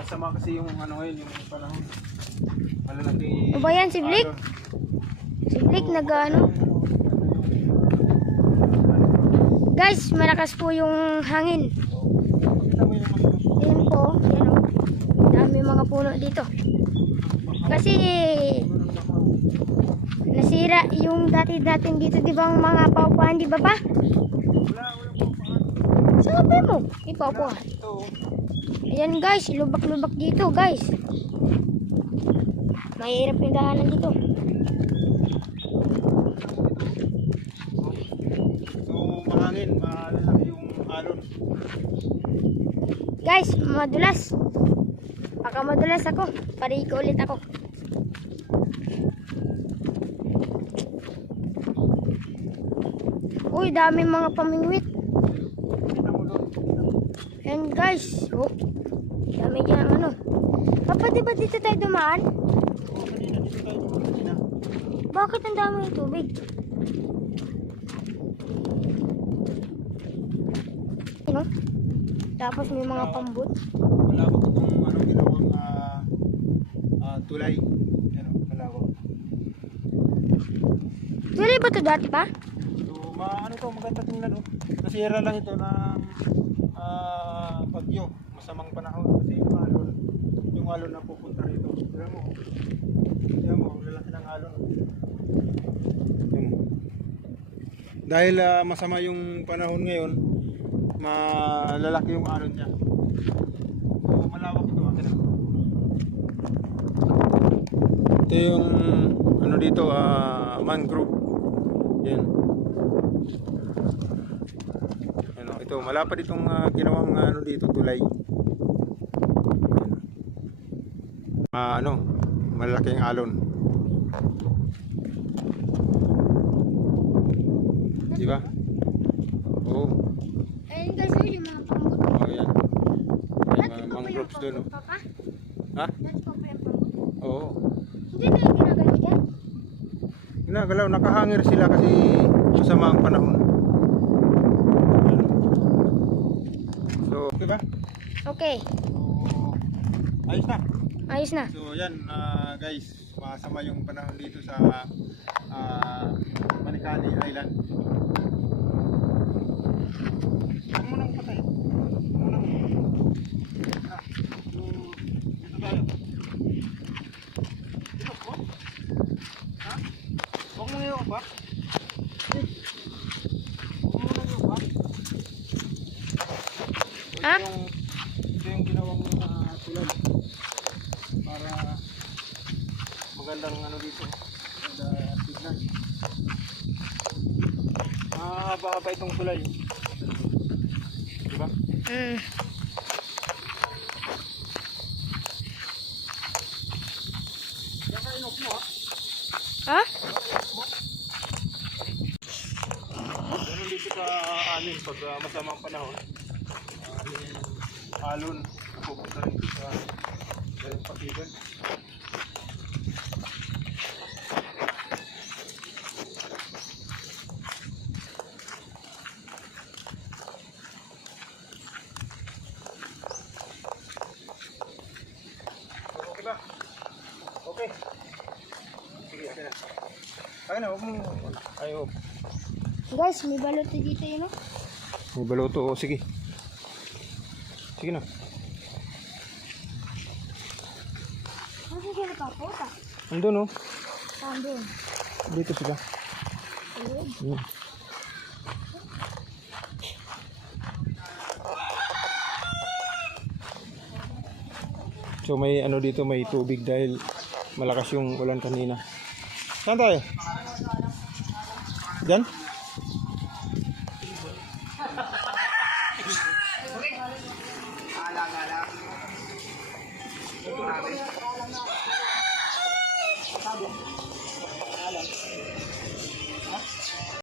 Masama kasi yung ano ngayon, yung panahon. Malalaki. Ano ba yan, si Blake? Si Blake nag-ano? Guys, malakas po yung hangin. Pakita mo yung mga Ayan po, yan o. Dami mga puno dito. Kasi nasira yung dati natin dito, di ba, ang mga paupuan, di ba pa? walang papahan. Saan ba mo? May paupuan. Ito. Ayan guys, lubak-lubak dito guys. Mahirap yung daanan dito. So mahangin, malalaki yung alon. Guys, madulas. Baka madulas ako. Pariko ulit ako. Uy, dami mga pamingwit. Kita mo doon. Ayan guys. Oh, dami dyan ano. Papa, di ba dito tayo dumaan? Oo, kanina dito tayo kanina. Bakit ang dami ng tubig? Ano? Tapos may mga pambut. Malawak itong ano ginawang tulay. Yan o, malawak. Tuloy ba ito dati pa? So ano to, maganda tingnan o. Nasira lang ito ng bagyo, masamang panahon kasi yung alon na pupunta rito. Tignan mo, lalaki ng alon. Dahil masama yung panahon ngayon, malalaki yung alon niya. So malawak ito, akin na. Ito yung ano dito, mangrove. Yan. Ano, ito malapad itong ginawang ano dito, tulay. Ano, malaking alon. Di ba? Oo. Ayun guys, yung mga pambut. Oh, yan. May Dati mga pa ba yung mangroves doon, pambut, oh. Papa? Ha? Dati pa ba yung pambut? Oo. Hindi na yung ginagawa dyan. Ginagalaw, nakahangir sila kasi masama ang panahon. Yan. So, okay ba? Okay, So, ayos na. ayos na. So yan guys, masama yung panahon dito sa Manicani Island. Huwag mo nang patay. Huwag mo nang. So, dito tayo. Dito po? Ha? Huwag mo nang ba? Huwag mo nang ba? Ha? Ito yung ginawang tulad para magandang ano dito, maganda tignan. Mahaba-haba itong tulay, diba? Yan ka inok mo, Ha? ganun dito sa amin pag masamang panahon. Yung alon pupunta rin sa ganung pasigan. Okay ba? Okay. Sige, akin na. Akin na, huwag mo. Ayaw. Guys, may balot dito yun, no? May baloto, o sige. Sige na. Ano sila paputa? Andun, oh. Andun. Dito sila. Ayun. So may ano dito, may tubig dahil malakas yung ulan kanina. Saan tayo? Diyan?